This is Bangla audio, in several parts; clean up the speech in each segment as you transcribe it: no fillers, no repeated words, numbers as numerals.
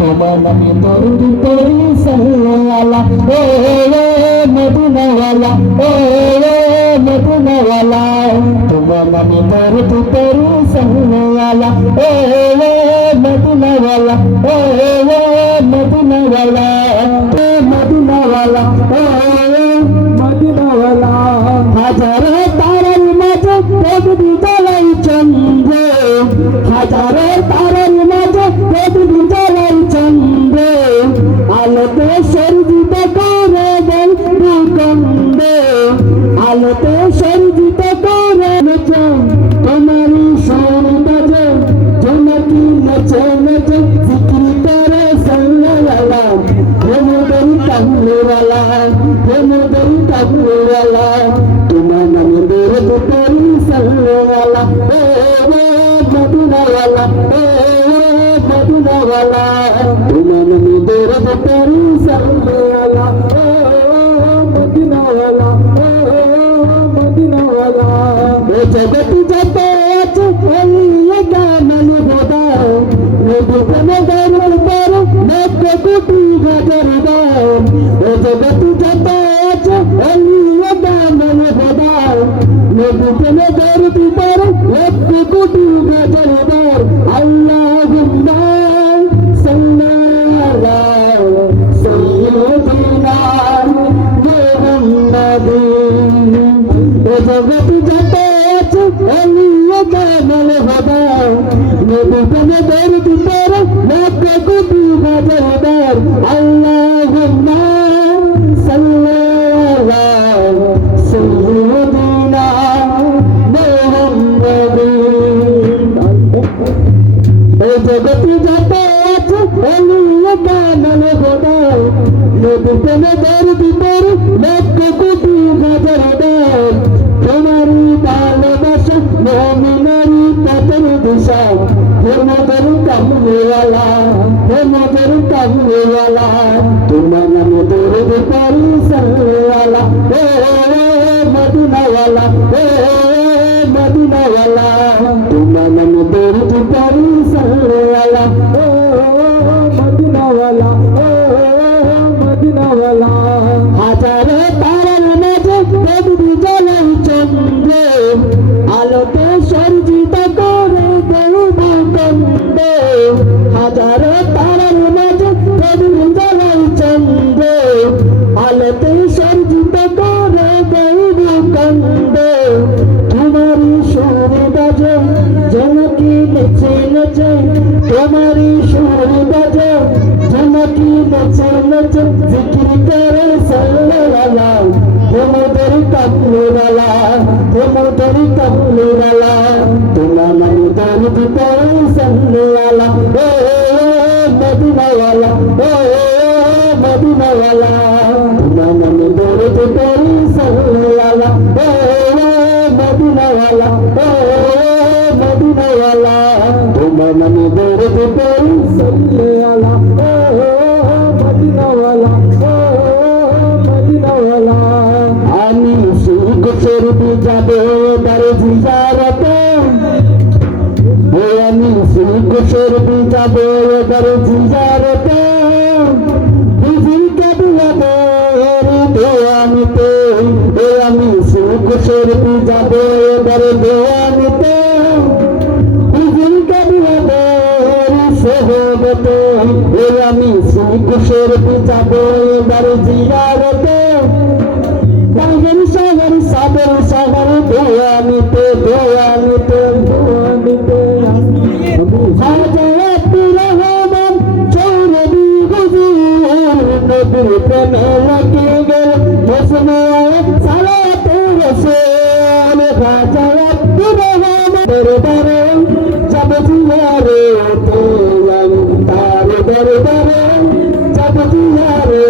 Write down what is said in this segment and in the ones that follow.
তোমার নামে দরুদ পড়ি সাল্লাল্লাহ ও মদিনাওয়ালা ও মদিনাওয়ালা তোমার নামে দরুদ পড়ি সাল্লাল্লাহ ও মদিনাওয়ালা ও মদিনাওয়ালা মদিনাওয়ালা ও মদিনাওয়ালা হাজারে তারার মাঝে প্রদীপ জ্বালাই চন্দ্র হাজারে তারার মাঝে প্রদীপ জ্বালাই চন্দ্র আলোতে সর্জিত করে দেন ভূখণ্ড আলোতে সর্জিত করে তোমারই সুর বাজে জনকি নেচে নেচে জিকির করে সাল্লাল্লাহ প্রেমদের কামলিওয়ালা প্রেমদের কামলিওয়ালা তোমার নামে দরুদ পড়ি সাল্লাল্লাহ ও মদিনাওয়ালা ও মদিনাওয়ালা তোমার নামে দরুদ পড়ি সাল্লাল্লাহ ও মদিনাওয়ালা ও মদিনাওয়ালা ও জগৎ যত আছে ওলিয়ে কামাল খোদা নবী প্রেমে দরুদ পড়ো লক্ষ কোটি গজর দাও ও জগৎ যত আছে ওলিয়ে কামাল খোদা নবী প্রেমে দরুদ পড়ো লক্ষ কোটি গজর দাও আল্লাহুম্মা সাল্লি আলা সাইয়্যিদিনা মুহাম্মাদিন ও জগৎ যত আছে ওলিয়ে কামাল খোদা নবী প্রেমে দরুদ পড়ো লক্ষ কোটি গজর দাও আল্লাহুম্মা সাল্লি আলা সাইয়্যিদিনা মুহাম্মাদিন ও জগৎ যত আছে ওলিয়ে কামাল খোদা নবী প্রেমে দরুদ পড়ো লক্ষ কোটি গজর দাও তোমারই ভালোবাসা মুমিনেরই পথের দিশা প্রেমদের কামলিওয়ালা প্রেমদের কামলিওয়ালা তোমার নামে দরুদ পড়ি সাল্লাল্লাহ ও মদিনাওয়ালা ও মদিনাওয়ালা তোমার নামে দরুদ পড়ি সাল্লাল্লাহ ও মদিনাওয়ালা ও মদিনাওয়ালা হাজারে তারার মাঝে প্রদীপ জ্বালাই চন্দ্র আলোতে সর্জিত করে দেব ভূখণ্ড হাজারে তারার মাঝে প্রদীপ জ্বালাই চন্দ্র আলোতে সর্জিত করে দেব ভূখণ্ড তোমারই সুর বাজে জনকি নেচে নেচে তোমারই সুর বাজে জনকি নেচে নেচে জিকির করে সাল্লাল্লাহ প্রেমদের কামলিওয়ালা প্রেমদের কামলিওয়ালা তোমার নামে দরুদ পড়ি সাল্লাল্লাহ ও মদিনাওয়ালা ও মদিনাওয়ালা তোমার নামে দরুদ পড়ি সাল্লাল্লাহ ও মদিনাওয়ালা ও মদিনাওয়ালা তোমার নামে দরুদ পড়ি সাল্লাল্লাহু মদিনাওয়ালা মদিনাওয়ালা আমি সুখ শরীফ যাব তার জিয়ারতে আমি সুখ শরীফ যাব তার জিয়ারতে হুজুর কাবলাতে দোয়ানিতে আমি সুখ শরীফ যাব তার দোয়ানিতে হুজুর কাবলাতে সোহবতে আমি সুখ শরীফ যাব তার জিয়ারতে সাগর সাগর সাগর সাগর দোয়ানিতে দোয়ানিতে দোয়ানিতে হাজারাতুর রহমান চৌরবি হুজুর নবীর প্রেমে লাগে গেল মৌসুমে সালাতুর রাসূল হাজারাতুর রহমান দরবারে যাব জিয়ারে তার দরবারে যাব জিয়ারে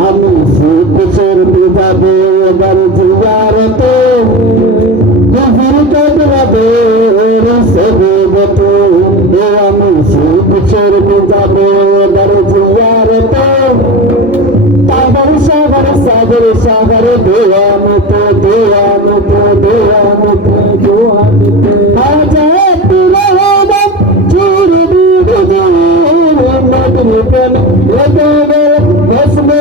আমি সুখ শরীফ যাব এবার জিয়ারতে হুজুর কাবলাতে সোহবতে আমি সুখ শরীফ যাব এবার জিয়ারতে সাগর সাগর সাগর সাগর দোয়ানিতে দোয়ানিতে দোয়ানিতে দোয়ানিতে হাজারাতুর রহমান চৌরবি হুজুর নবীর প্রেমে লাগে গেল মৌসুমে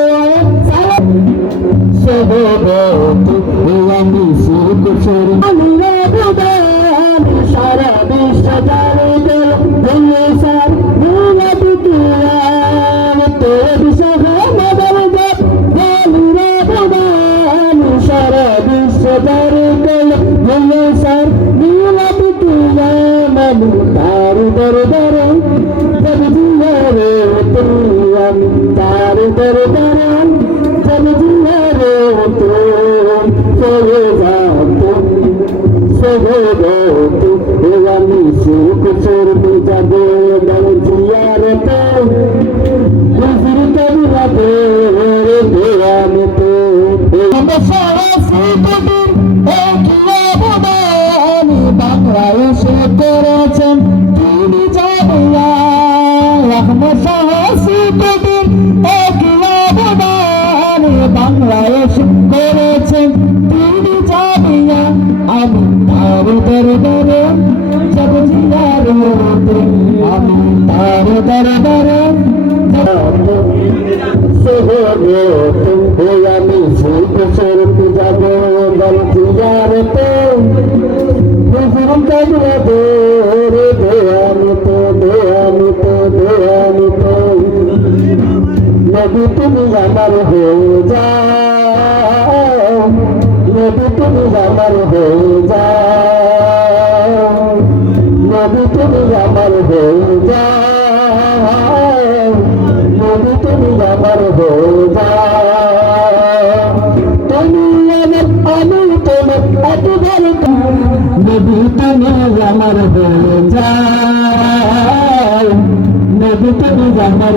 আমি সুখ শরীফ আমি রাবদান সারা বিশ্ব জানে গেল ভুলে সার ভুলা বিকিরাম তোর সহমদর জপ বলি রাবদান সারা বিশ্ব জানে গেল ভুলে সার ভুলা বিকিরাম আমি তার দরবারে যাব জিয়ারে আমি তার দরবারে যাব জিয়ারে আমি সুখ শরীফ যাব এবার জিয়ারতে হুজুর কাবলাতে দোয়ানিতে বাংলাদেশে করেছেন তিনি যাবিয়া বাংলাদেশ করেছেন তিনি যাবিয়া আমি তার দরবারে যাব জিয়ারতে আমি তার দরবারে আমি সুখ শরীফ যাব বল জিয়ারতে হুজুর কাবলাতে দোয়ানিতে দোয়ানিতে দোয়ানিতে নবী তুমি আমার হয়ে যাও নবী তুমি আমার হয়ে যাও নবী তুমি আমার হয়ে যাও নবী তুমি আমার হয়ে যাও তুমি আমার আমি তোমার এতবার নবী তুমি আমার হয়ে যাও নবী তুমি আমার